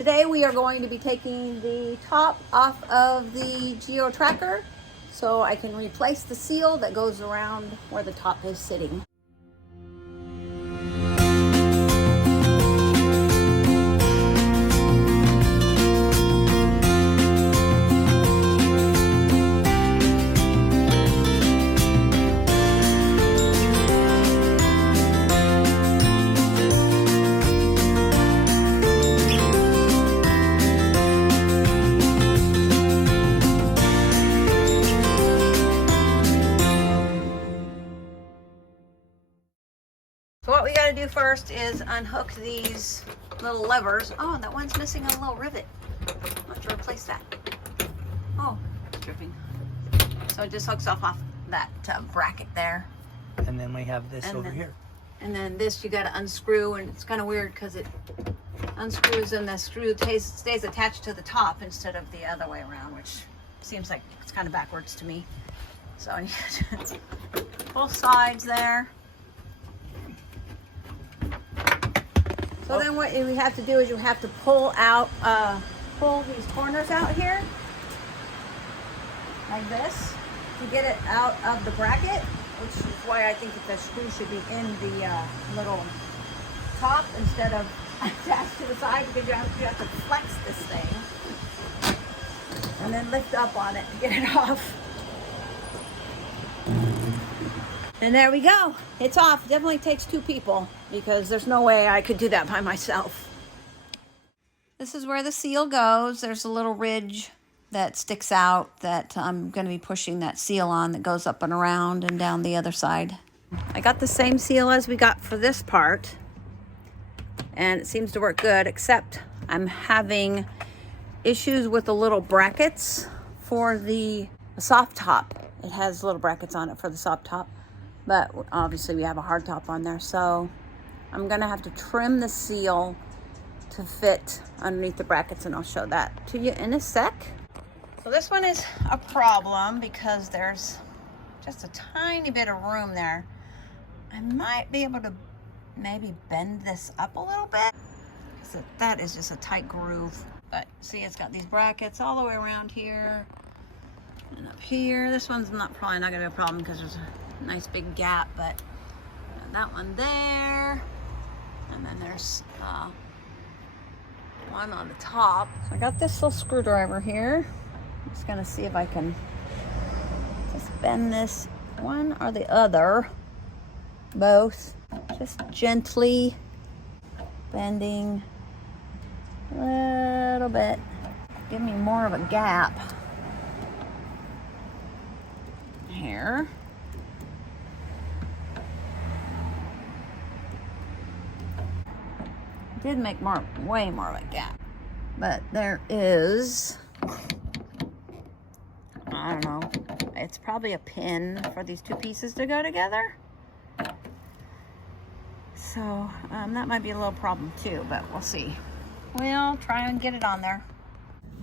Today we are going to be taking the top off of the Geo Tracker so I can replace the seal that goes around where the top is sitting. So what we got to do first is unhook these little levers. Oh, that one's missing a little rivet. I'll have to replace that. Oh, it's dripping. So it just hooks off that bracket there. And then we have this over here. And then this you got to unscrew, and it's kind of weird because it unscrews and the screw stays attached to the top instead of the other way around, which seems like it's kind of backwards to me. So you got both sides there. So then what we have to do is you have to pull these corners out here, like this, to get it out of the bracket, which is why I think that the screw should be in the little top instead of attached to the side, because you have to flex this thing and then lift up on it to get it off. And there we go. It's off. It definitely takes two people because there's no way I could do that by myself. This is where the seal goes. There's a little ridge that sticks out that I'm going to be pushing that seal on that goes up and around and down the other side. I got the same seal as we got for this part, and it seems to work good, except I'm having issues with the little brackets for the soft top. It has little brackets on it for the soft top. But obviously we have a hard top on there, so I'm gonna have to trim the seal to fit underneath the brackets, and I'll show that to you in a sec. So this one is a problem because there's just a tiny bit of room there. I might be able to maybe bend this up a little bit, because that is just a tight groove. But see, it's got these brackets all the way around here and up here. This one's probably not gonna be a problem because there's a nice big gap, but that one there, and then there's one on the top. So I got this little screwdriver here. I'm just gonna see if I can just bend this one or the other, both, just gently bending a little bit, give me more of a gap here. Did make way more of a gap, but there is, I don't know, it's probably a pin for these two pieces to go together. So that might be a little problem too, but we'll see. We'll try and get it on there.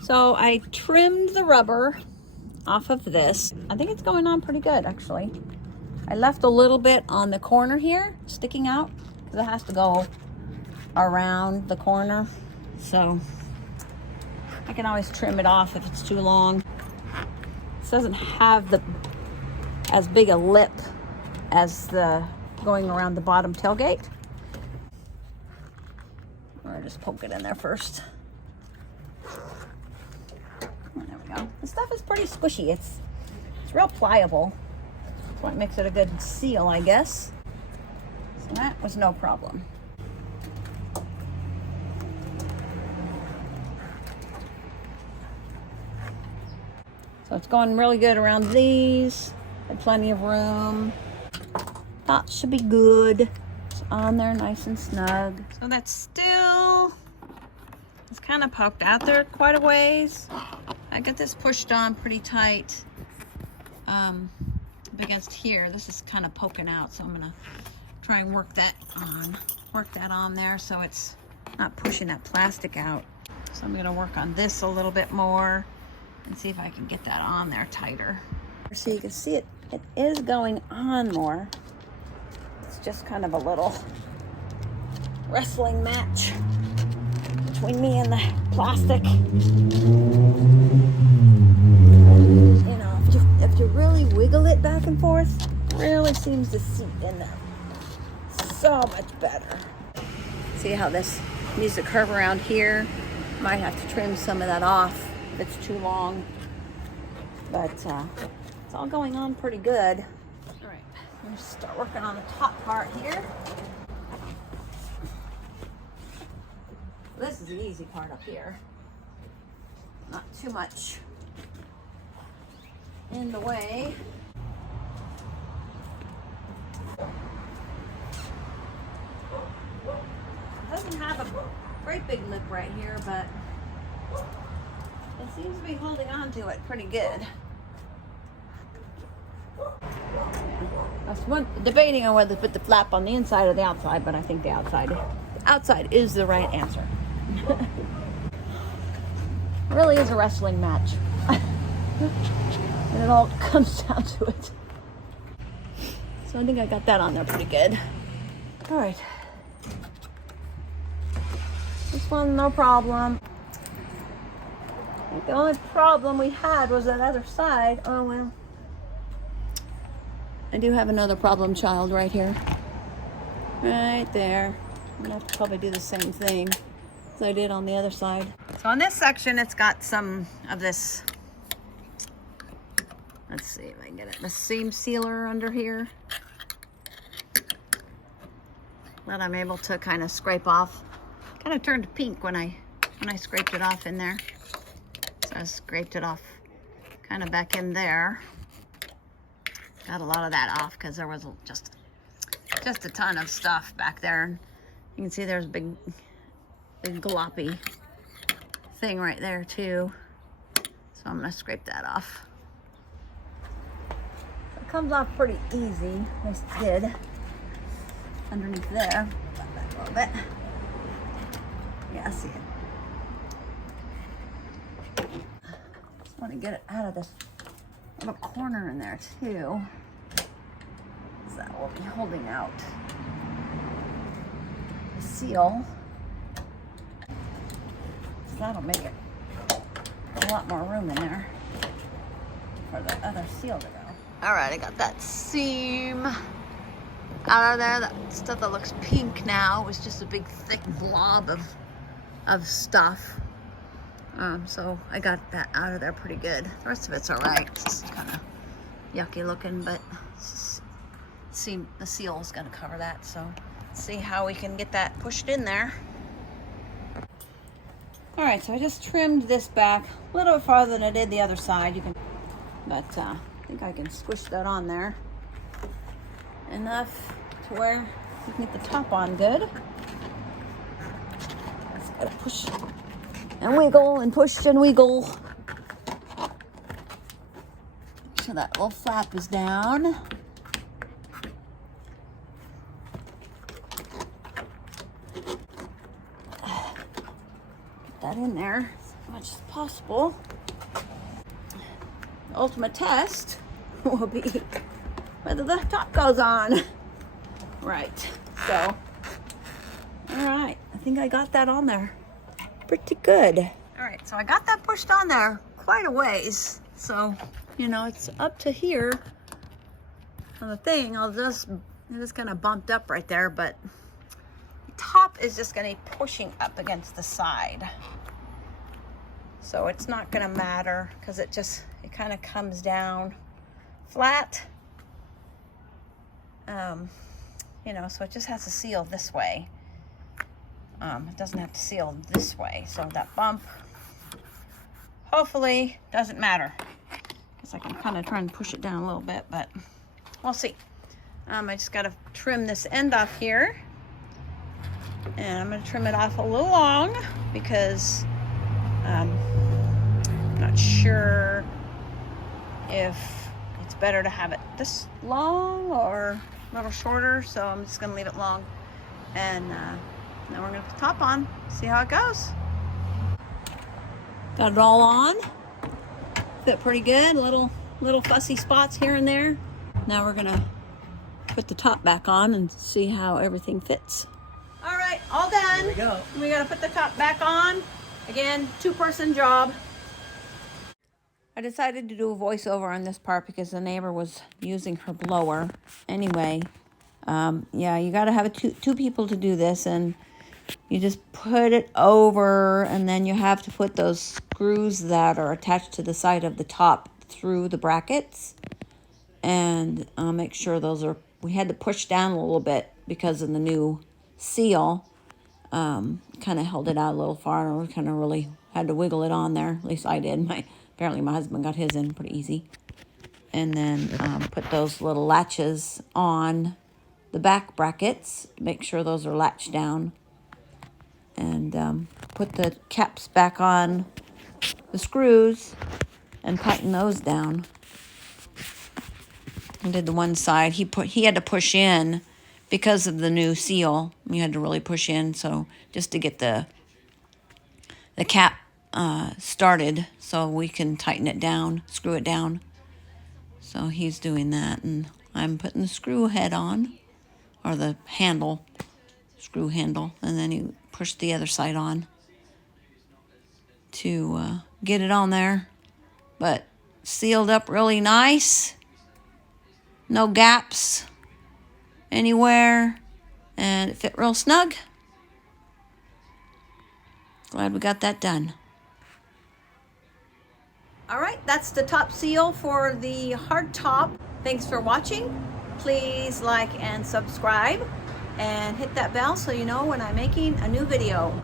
So I trimmed the rubber off of this. I think it's going on pretty good, actually. I left a little bit on the corner here sticking out because it has to go around the corner, so I can always trim it off if it's too long. This doesn't have as big a lip as the going around the bottom tailgate. Or just poke it in there first. There we go. The stuff is pretty squishy. It's real pliable. That's what makes it a good seal, I guess. So that was no problem. So it's going really good around these. Had plenty of room. That should be good. It's on there nice and snug. So that's still, it's kind of poked out there quite a ways. I got this pushed on pretty tight up against here. This is kind of poking out, so I'm gonna try and work that on there so it's not pushing that plastic out. So I'm gonna work on this a little bit more and see if I can get that on there tighter. So you can see it is going on more. It's just kind of a little wrestling match. between me and the plastic. You know, if you really wiggle it back and forth, it really seems to seep in there. So much better. See how this needs to curve around here? Might have to trim some of that off if it's too long. But it's all going on pretty good. All right, I'm gonna start working on the top part here. This is the easy part up here. Not too much in the way. It doesn't have a great big lip right here, but it seems to be holding on to it pretty good. I was debating on whether to put the flap on the inside or the outside, but I think the outside is the right answer. It really is a wrestling match. And it all comes down to it. So I think I got that on there pretty good. All right. This one, no problem. I think the only problem we had was that other side. Oh, well. I do have another problem child right here. Right there. I'm gonna have to probably do the same thing as I did on the other side. So on this section, it's got some of this, let's see if I can get it, the seam sealer under here that I'm able to kind of scrape off. Kind of turned pink when I scraped it off in there. So I scraped it off kind of back in there. Got a lot of that off because there was just a ton of stuff back there. You can see there's a big gloppy thing right there too. So I'm gonna scrape that off. It comes off pretty easy, at least it did. Underneath there, got that a little bit. Yeah, I see it. Just want to get it out of this little corner in there too. So that will be holding out the seal. So that'll make it a lot more room in there for the other seal to go. All right, I got that seam out of there. That stuff that looks pink now was just a big thick blob of stuff. So I got that out of there pretty good. The rest of it's all right. It's just kind of yucky looking, but the seal is gonna cover that. So let's see how we can get that pushed in there. All right, so I just trimmed this back a little farther than I did the other side. But I think I can squish that on there enough to where you can get the top on good. Just gotta push and wiggle and push and wiggle. So that little flap is down. Get that in there as much as possible. The ultimate test will be whether the top goes on. Right, so, all right, I think I got that on there pretty good. All right, so I got that pushed on there quite a ways. So, you know, it's up to here on the thing. It just kind of bumped up right there, but the top is just gonna be pushing up against the side. So it's not gonna matter because it kind of comes down flat. You know, so it just has to seal this way. It doesn't have to seal this way. So that bump, hopefully, doesn't matter. Because I can kind of try and push it down a little bit, but we'll see. I just got to trim this end off here. And I'm going to trim it off a little long because I'm not sure if it's better to have it this long or a little shorter, so I'm just gonna leave it long, and now we're gonna put the top on, see how it goes. Got it all on, fit pretty good. Little fussy spots here and there. Now we're gonna put the top back on and see how everything fits. All right, All done. There we go. We gotta put the top back on. Again, 2-person job. I decided to do a voiceover on this part because the neighbor was using her blower. Anyway, yeah, you gotta have two people to do this, and you just put it over, and then you have to put those screws that are attached to the side of the top through the brackets, and make sure those are, we had to push down a little bit because of the new seal. Kind of held it out a little far, and we kind of really had to wiggle it on there. At least I did. Apparently my husband got his in pretty easy. And then put those little latches on the back brackets. Make sure those are latched down. And put the caps back on the screws and tighten those down. I did the one side. He had to push in because of the new seal. We had to really push in, so just to get the cap started so we can tighten it down, screw it down. So he's doing that, and I'm putting the screw head on, or the handle, screw handle, and then he pushed the other side on to get it on there. But sealed up really nice. No gaps anywhere, and it fit real snug. Glad we got that done. All right, that's the top seal for the hardtop. Thanks for watching. Please like and subscribe, and hit that bell so you know when I'm making a new video.